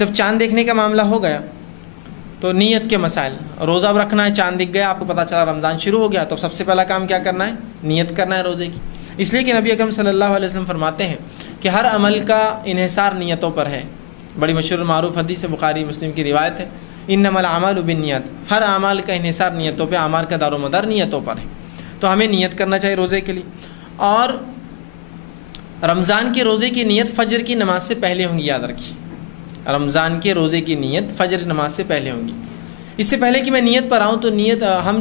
جب چاند دیکھنے کا معاملہ ہو گیا تو نیت کے مسائل، روزہ اب رکھنا ہے، چاند دکھ گیا، آپ کو پتہ چلا رمضان شروع ہو گیا، تو سب سے پہلا کام کیا کرنا ہے؟ نیت کرنا ہے روزے کی۔ اس لیے کہ نبی اکرم صلی اللہ علیہ وسلم فرماتے ہیں کہ ہر عمل کا انحصار نیتوں پر ہے۔ بڑی مشہور معروف حدیث بخاری مسلم کی روایت ہے، انما الاعمال بالنیات، ہر اعمال کا انحصار نیتوں پہ، اعمال کا دار و مدار نیتوں پر ہے۔ تو ہمیں نیت کرنا چاہیے روزے کے لیے، اور رمضان کے روزے کی نیت فجر کی نماز سے پہلے ہوں گی، یاد رکھیے، رمضان کے روزے کی نیت فجر نماز سے پہلے ہوں گی۔ اس سے پہلے کہ میں نیت پر آؤں تو نیت ہم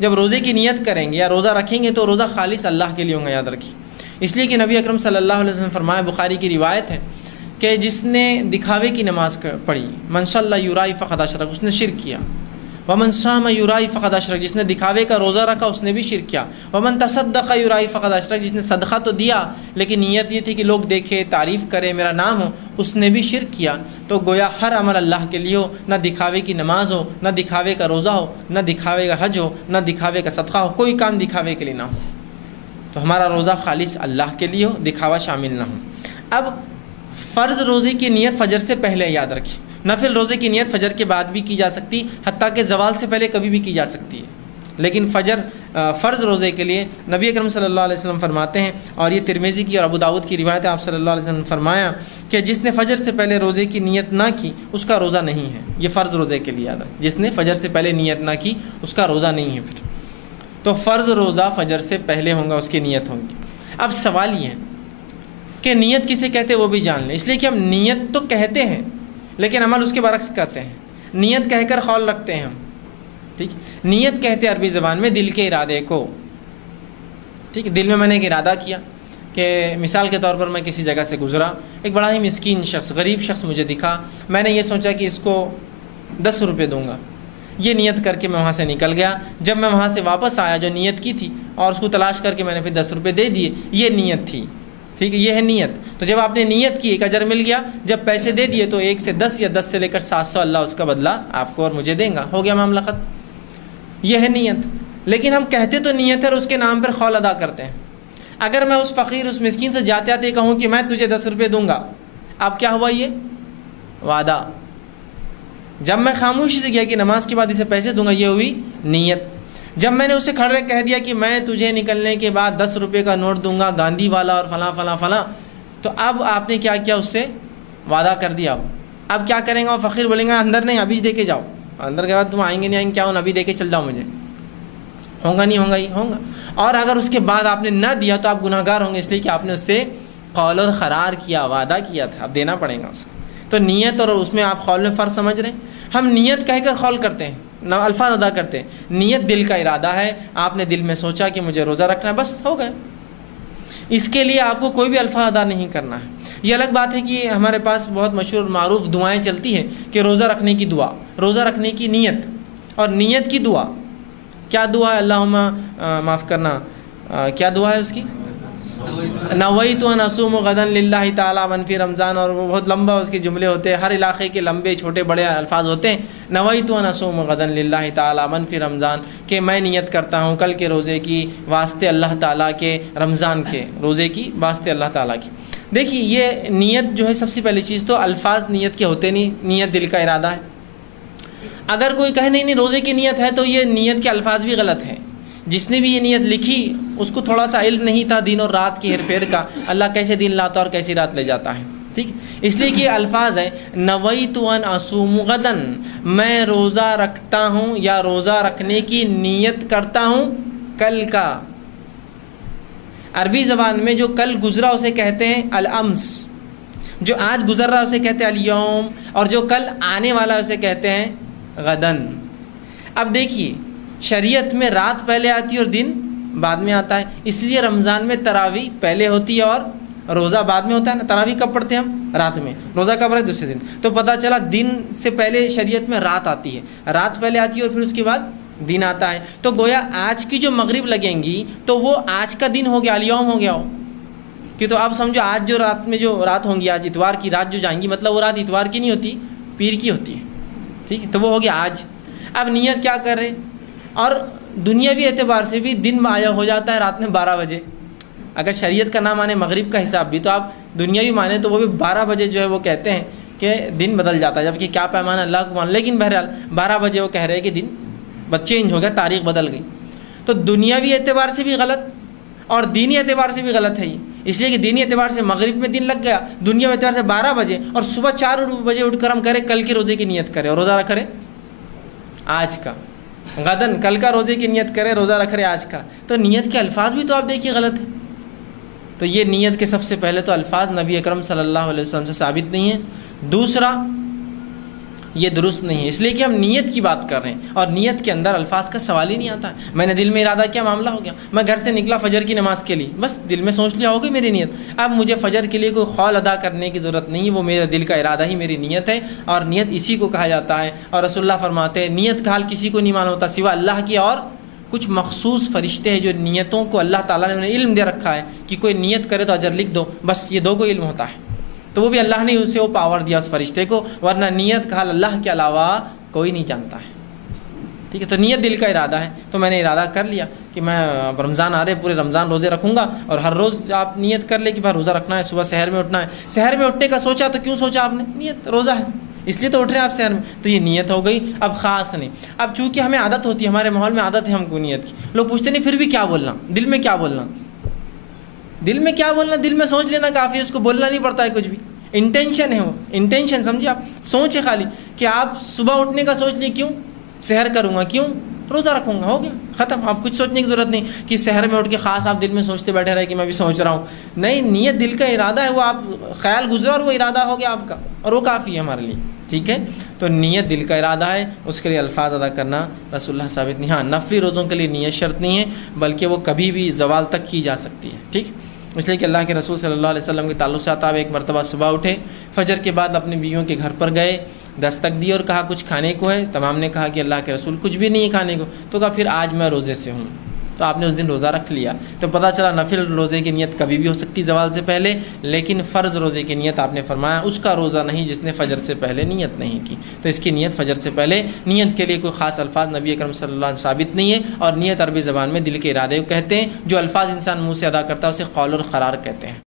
جب روزے کی نیت کریں گے یا روزہ رکھیں گے تو روزہ خالص اللہ کے لیے ہوگا، یاد رکھیے۔ اس لیے کہ نبی اکرم صلی اللہ علیہ وسلم فرمایا، بخاری کی روایت ہے کہ جس نے دکھاوے کی نماز پڑھی، من صلی یرائی فقد اشرک، اس نے شرک کیا۔ ومن صام یرائی فقد اشرک، جس نے دکھاوے کا روزہ رکھا اس نے بھی شرک کیا۔ ومن تصدق یرائی فقد اشرک، جس نے صدقہ تو دیا لیکن نیت یہ تھی کہ لوگ دیکھے، تعریف کرے، میرا نام ہو، اس نے بھی شرک کیا۔ تو گویا ہر عمل اللہ کے لیے ہو، نہ دکھاوے کی نماز ہو، نہ دکھاوے کا روزہ ہو، نہ دکھاوے کا حج ہو، نہ دکھاوے کا صدقہ ہو، کوئی کام دکھاوے کے لیے نہ ہو، تو ہمارا روزہ خالص اللہ کے لیے ہو، دکھاوا شامل نہ ہو۔ اب فرض روزے کی نیت فجر سے پہلے، یاد رکھیے، نفل روزے کی نیت فجر کے بعد بھی کی جا سکتی، حتیٰ کہ زوال سے پہلے کبھی بھی کی جا سکتی ہے، لیکن فرض روزے کے لیے نبی اکرم صلی اللہ علیہ وسلم فرماتے ہیں، اور یہ ترمذی کی اور ابو داؤد کی روایت ہے، آپ صلی اللہ علیہ وسلم نے فرمایا کہ جس نے فجر سے پہلے روزے کی نیت نہ کی اس کا روزہ نہیں ہے۔ یہ فرض روزے کے لیے یاد ہے، جس نے فجر سے پہلے نیت نہ کی اس کا روزہ نہیں ہے۔ پھر تو فرض روزہ فجر سے پہلے ہوگا، اس کی نیت ہوگی۔ اب سوال یہ ہے کہ نیت کسے کہتے ہیں وہ بھی جان لیں، اس لیے کہ ہم نیت تو کہتے ہیں لیکن عمل اس کے برعکس کرتے ہیں۔ نیت کہہ کر قول رکھتے ہیں ہم، ٹھیک، نیت کہتے ہیں عربی زبان میں دل کے ارادے کو، ٹھیک، دل میں میں نے ایک ارادہ کیا کہ مثال کے طور پر میں کسی جگہ سے گزرا، ایک بڑا ہی مسکین شخص، غریب شخص مجھے دکھا، میں نے یہ سوچا کہ اس کو 10 روپے دوں گا، یہ نیت کر کے میں وہاں سے نکل گیا۔ جب میں وہاں سے واپس آیا جو نیت کی تھی اور اس کو تلاش کر کے میں نے پھر 10 روپے دے دیے، یہ نیت تھی، ٹھیک ہے، یہ ہے نیت۔ تو جب آپ نے نیت کی ایک اجر مل گیا، جب پیسے دے دیے تو 1 سے 10 یا 10 سے لے کر 700 اللہ اس کا بدلہ آپ کو اور مجھے دیں گا، ہو گیا معاملہ ختم، یہ ہے نیت۔ لیکن ہم کہتے تو نیت ہے اور اس کے نام پر قول ادا کرتے ہیں۔ اگر میں اس فقیر، اس مسکین سے جاتے آتے کہوں کہ میں تجھے 10 روپے دوں گا، اب کیا ہوا؟ یہ وعدہ۔ جب میں خاموشی سے گیا کہ نماز کے بعد اسے پیسے دوں گا، یہ ہوئی نیت۔ جب میں نے اسے کھڑے کہہ دیا کہ میں تجھے نکلنے کے بعد 10 روپے کا نوٹ دوں گا، گاندھی والا اور فلاں فلاں فلاں، تو اب آپ نے کیا کیا؟ اس سے وعدہ کر دیا۔ اب کیا کریں گا؟ فقیر بولیں گا اندر نہیں، ابھی دے کے جاؤ، اندر کے بعد تم آئیں گے نہیں آئیں گے، کیا ہوں ابھی دے کے چل جاؤ، مجھے ہوگا نہیں ہوگا، یہ ہوگا۔ اور اگر اس کے بعد آپ نے نہ دیا تو آپ گناہ گار ہوں گے، اس لیے کہ آپ نے اس سے قول اور قرار کیا، وعدہ کیا تھا، اب دینا پڑے گا اس کو۔ تو نیت اور اس میں آپ قول میں فرق سمجھ رہے ہیں؟ ہم نیت کہہ کر قول کرتے ہیں، الفاظ ادا کرتے ہیں، نیت دل کا ارادہ ہے، آپ نے دل میں سوچا کہ مجھے روزہ رکھنا ہے، بس ہو گئے، اس کے لیے آپ کو کوئی بھی الفاظ ادا نہیں کرنا ہے۔ یہ الگ بات ہے کہ ہمارے پاس بہت مشہور معروف دعائیں چلتی ہیں کہ روزہ رکھنے کی دعا، روزہ رکھنے کی نیت اور نیت کی دعا، کیا دعا ہے؟ اللہم معاف کرنا، کیا دعا ہے اس کی؟ نویت ان اصوم غدا للہ تعالی من فی رمضان، اور وہ بہت لمبا اس کے جملے ہوتے ہیں، ہر علاقے کے لمبے چھوٹے بڑے الفاظ ہوتے ہیں۔ نویت ان اصوم غدا للہ تعالی من فی رمضان، کہ میں نیت کرتا ہوں کل کے روزے کی واسطے اللہ تعالیٰ کے، رمضان کے روزے کی واسطے اللہ تعالیٰ کی۔ دیکھیے یہ نیت جو ہے، سب سے پہلی چیز تو الفاظ نیت کے ہوتے نہیں، نیت دل کا ارادہ ہے۔ اگر کوئی کہے نہیں روزے کی نیت ہے تو یہ نیت کے الفاظ بھی غلط ہیں۔ جس نے بھی یہ نیت لکھی اس کو تھوڑا سا علم نہیں تھا دین اور رات کی ہیر پھیر کا، اللہ کیسے دن لاتا اور کیسی رات لے جاتا ہے، ٹھیک، اس لیے کہ یہ الفاظ ہے نویت ان اصوم غدا، میں روزہ رکھتا ہوں یا روزہ رکھنے کی نیت کرتا ہوں کل کا۔ عربی زبان میں جو کل گزرا اسے کہتے ہیں الامس، جو آج گزر رہا اسے کہتے ہیں الیوم، اور جو کل آنے والا اسے کہتے ہیں غدن۔ اب دیکھیے شریعت میں رات پہلے آتی ہے اور دن بعد میں آتا ہے، اس لیے رمضان میں تراویح پہلے ہوتی ہے اور روزہ بعد میں ہوتا ہے نا۔ تراویح کب پڑھتے ہیں ہم؟ رات میں، روزہ کب رہے؟ دوسرے دن۔ تو پتہ چلا دن سے پہلے شریعت میں رات آتی ہے، رات پہلے آتی ہے اور پھر اس کے بعد دن آتا ہے۔ تو گویا آج کی جو مغرب لگیں گی تو وہ آج کا دن ہو گیا، الیوم ہو گیا ہو، کہ تو آپ سمجھو آج جو رات میں جو رات ہوں گی، آج اتوار کی رات جو جائیں گی، مطلب وہ رات اتوار کی نہیں ہوتی، پیر کی ہوتی ہے، ٹھیک ہے، تو وہ ہو گیا آج۔ اب نیت کیا کر رہے؟ اور دنیاوی اعتبار سے بھی دن آیا ہو جاتا ہے رات میں 12 بجے، اگر شریعت کا نام آنے مغرب کا حساب بھی، تو آپ دنیاوی مانے تو وہ بھی 12 بجے جو ہے وہ کہتے ہیں کہ دن بدل جاتا ہے، جبکہ کیا پیمانہ اللہ کو مان، لیکن بہرحال 12 بجے وہ کہہ رہے ہیں کہ دن چینج ہو گیا، تاریخ بدل گئی. تو دنیاوی اعتبار سے بھی غلط اور دینی اعتبار سے بھی غلط ہے یہ، اس لیے کہ دینی اعتبار سے مغرب میں دن لگ گیا، دنیاوی اعتبار سے 12 بجے، اور صبح 4 بجے اٹھ کر ہم کریں کل کے روزے کی نیت کریں اور روزہ رکھ رہے آج کا، غدن کل کا روزے کی نیت کرے، روزہ رکھ رہے آج کا. تو نیت کے الفاظ بھی تو آپ دیکھیے غلط ہے. تو یہ نیت کے سب سے پہلے تو الفاظ نبی اکرم صلی اللہ علیہ وسلم سے ثابت نہیں ہیں. دوسرا یہ درست نہیں ہے، اس لیے کہ ہم نیت کی بات کر رہے ہیں اور نیت کے اندر الفاظ کا سوال ہی نہیں آتا ہے. میں نے دل میں ارادہ کیا، معاملہ ہو گیا. میں گھر سے نکلا فجر کی نماز کے لیے، بس دل میں سوچ لیا ہوگی میری نیت. اب مجھے فجر کے لیے کوئی قول ادا کرنے کی ضرورت نہیں، وہ میرے دل کا ارادہ ہی میری نیت ہے، اور نیت اسی کو کہا جاتا ہے. اور رسول اللہ فرماتے ہیں نیت کا حال کسی کو نہیں معلوم ہوتا سوا اللہ کی، اور کچھ مخصوص فرشتے ہیں جو نیتوں کو اللہ تعالیٰ نے انہیں علم دے رکھا ہے کہ کوئی نیت کرے تو اجر لکھ دو، بس یہ 2 کو علم ہوتا ہے. تو وہ بھی اللہ نے اسے وہ پاور دیا اس فرشتے کو، ورنہ نیت کا حال اللہ کے علاوہ کوئی نہیں جانتا ہے. ٹھیک ہے، تو نیت دل کا ارادہ ہے. تو میں نے ارادہ کر لیا کہ میں رمضان آ رہے پورے رمضان روزے رکھوں گا، اور ہر روز آپ نیت کر لیں کہ بھائی روزہ رکھنا ہے، صبح سحر میں اٹھنا ہے. سحر میں اٹھنے کا سوچا تو کیوں سوچا آپ نے؟ نیت روزہ ہے اس لیے تو اٹھ رہے ہیں آپ سحر میں، تو یہ نیت ہو گئی. اب خاص نہیں، اب چونکہ ہمیں عادت ہوتی ہے، ہمارے ماحول میں عادت ہے ہم کو نیت کی. لوگ پوچھتے نہیں پھر بھی کیا بولنا، دل میں کیا بولنا، دل میں کیا بولنا، دل میں سوچ لینا کافی ہے، اس کو بولنا نہیں پڑتا ہے کچھ بھی. انٹینشن ہے وہ، انٹینشن سمجھے آپ، سوچ ہے خالی کہ آپ صبح اٹھنے کا سوچ لیں، کیوں سحر کروں گا، کیوں روزہ رکھوں گا، ہو گیا ختم. آپ کچھ سوچنے کی ضرورت نہیں کہ سحر میں اٹھ کے خاص آپ دل میں سوچتے بیٹھے رہے کہ میں بھی سوچ رہا ہوں. نہیں، نیت دل کا ارادہ ہے، وہ آپ خیال گزرا اور وہ ارادہ ہو گیا آپ کا، اور وہ کافی ہے ہمارے لیے. ٹھیک ہے، تو نیت دل کا ارادہ ہے، اس کے لیے الفاظ ادا کرنا رسول اللہ ثابت نہیں. ہاں نفلی روزوں کے لیے نیت شرط نہیں ہے، بلکہ وہ کبھی بھی زوال تک کی جا سکتی ہے. ٹھیک، اس لیے کہ اللہ کے رسول صلی اللہ علیہ وسلم کے تعلق سے آتا ہے، ایک مرتبہ صبح اٹھے، فجر کے بعد اپنے بیویوں کے گھر پر گئے، دستک دی اور کہا کچھ کھانے کو ہے. تمام نے کہا کہ اللہ کے رسول کچھ بھی نہیں ہے کھانے کو. تو کہا پھر آج میں روزے سے ہوں. تو آپ نے اس دن روزہ رکھ لیا. تو پتہ چلا نفل روزے کی نیت کبھی بھی ہو سکتی زوال سے پہلے، لیکن فرض روزے کی نیت آپ نے فرمایا اس کا روزہ نہیں جس نے فجر سے پہلے نیت نہیں کی. تو اس کی نیت فجر سے پہلے. نیت کے لیے کوئی خاص الفاظ نبی اکرم صلی اللہ علیہ وسلم ثابت نہیں ہے، اور نیت عربی زبان میں دل کے ارادے کو کہتے ہیں. جو الفاظ انسان منہ سے ادا کرتا ہے اسے قول اور قرار کہتے ہیں.